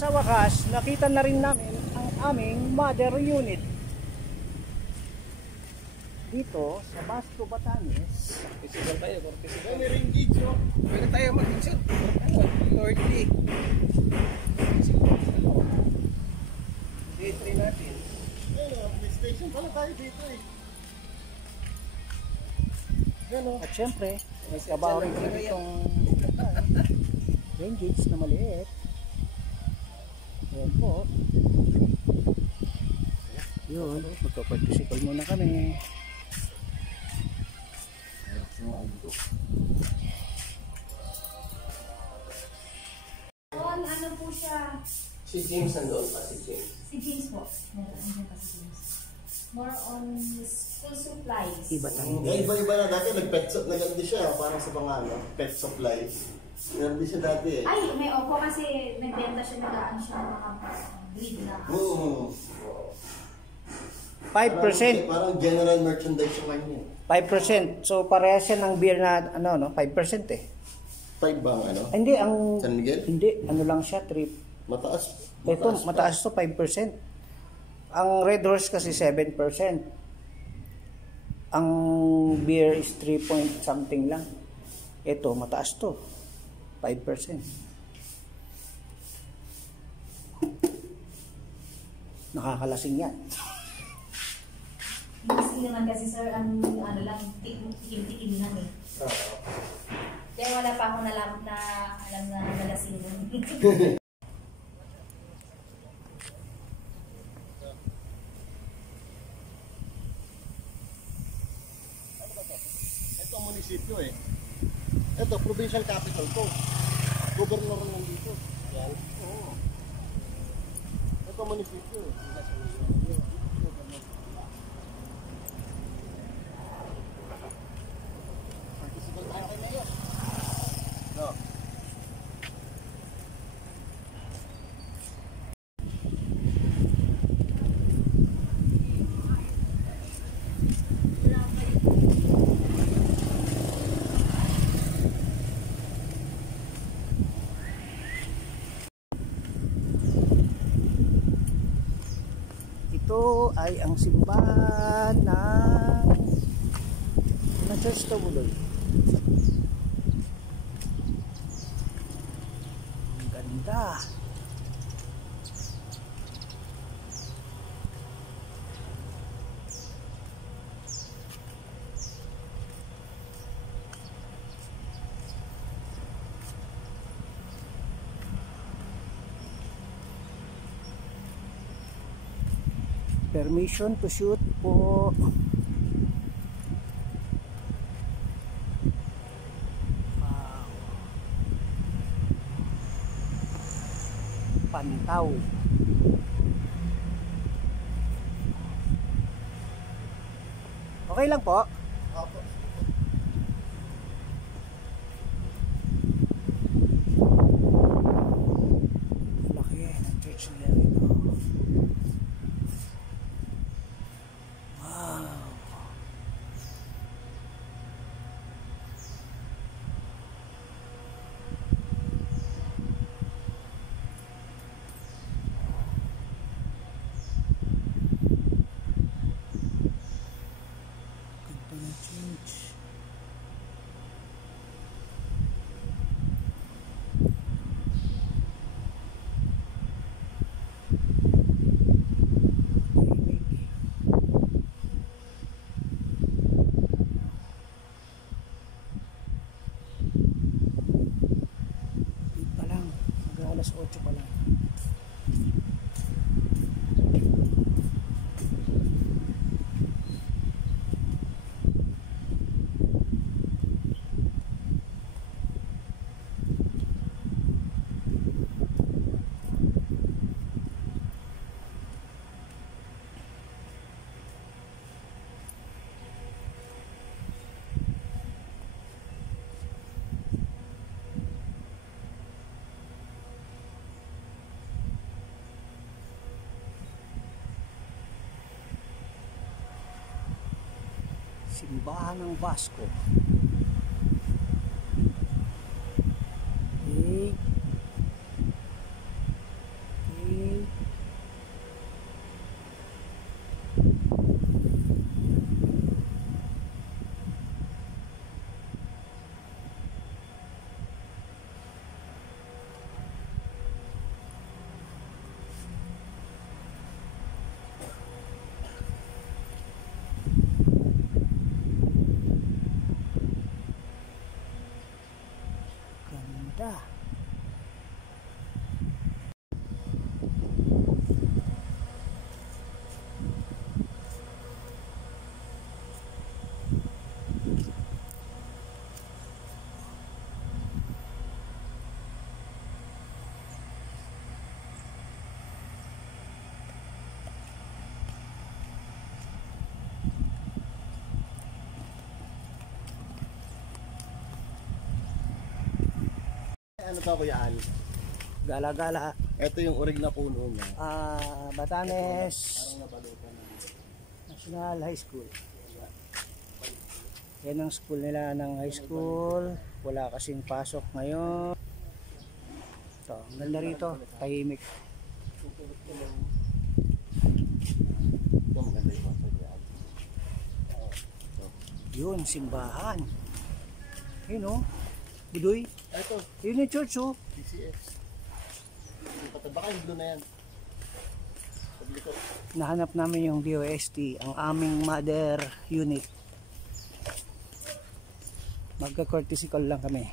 sa wakas, nakita na rin namin ang aming mother unit. Dito sa Basco, Batanes. Physical tayo, physical. May ring gauge, no? Pwede tayo mag-picture. Ano? 40. Day 3 natin. May station pala tayo dito eh. At syempre, may kabaho rin dito itong ring gauge na maliit. Ayan po. Yun, magpa-particycle muna kami. Ano po siya? Si James nandoon pa, si James. Si James po. Nandiyan pa si James. More on school supplies. Iba tayo. Iba-iba na dati, nag-pet shop na ganda siya, parang sa pangano, pet supply. Meron din siya dati eh. Ay, may opo kasi nagbenta siya, nag-aan siya ng mga breed na. Oo. 5%. Parang general merchandise yung kanya. 5%. So parehas siya ng beer na ano no, 5% eh. 5 bang ano? Hindi ang San Miguel? Hindi, ano lang siya, trip. Mataas. Ito, mataas to 5%. Ang Red Horse kasi 7%. Ang beer is 3 point something lang. Ito, mataas to. 5%. Nakakalasing yan. Kasi naman kasi sir, ang ano lang, tikim-tikim lang eh. Kaya wala pa ako alam na nalasingan. Ito ang munisipyo eh. Ito, provincial capital ko. Governor lang dito. Yan. Oo. Ito ang munisipyo eh. Participle tayo kay Mayor. No. Ito ay ang simbahan ng Church to Buloy. Ang ganda. Permission to shoot po. Wow. Pantaw. Okay lang po. Laki ng church nila ito. Alas 8 pa lang. Simbahan ng Basco. Okay. Ano to, Kuya Al? Gala-gala. Ito yung urig na puno niya. Batanes Parang nabalutan na. National High School. Yan ang school nila ng high school. Wala kasing pasok ngayon. Ito, ang ganda rito. Tahimik. Ito maganda yung mga Kuya Al. Yun, simbahan. Yun o. Budoy. Ito, Yun yung church o. PCS. Baka yung blue na yan. Paglikot. Nahanap namin yung DOST, ang aming mother unit. Magka-courtesy call lang kami.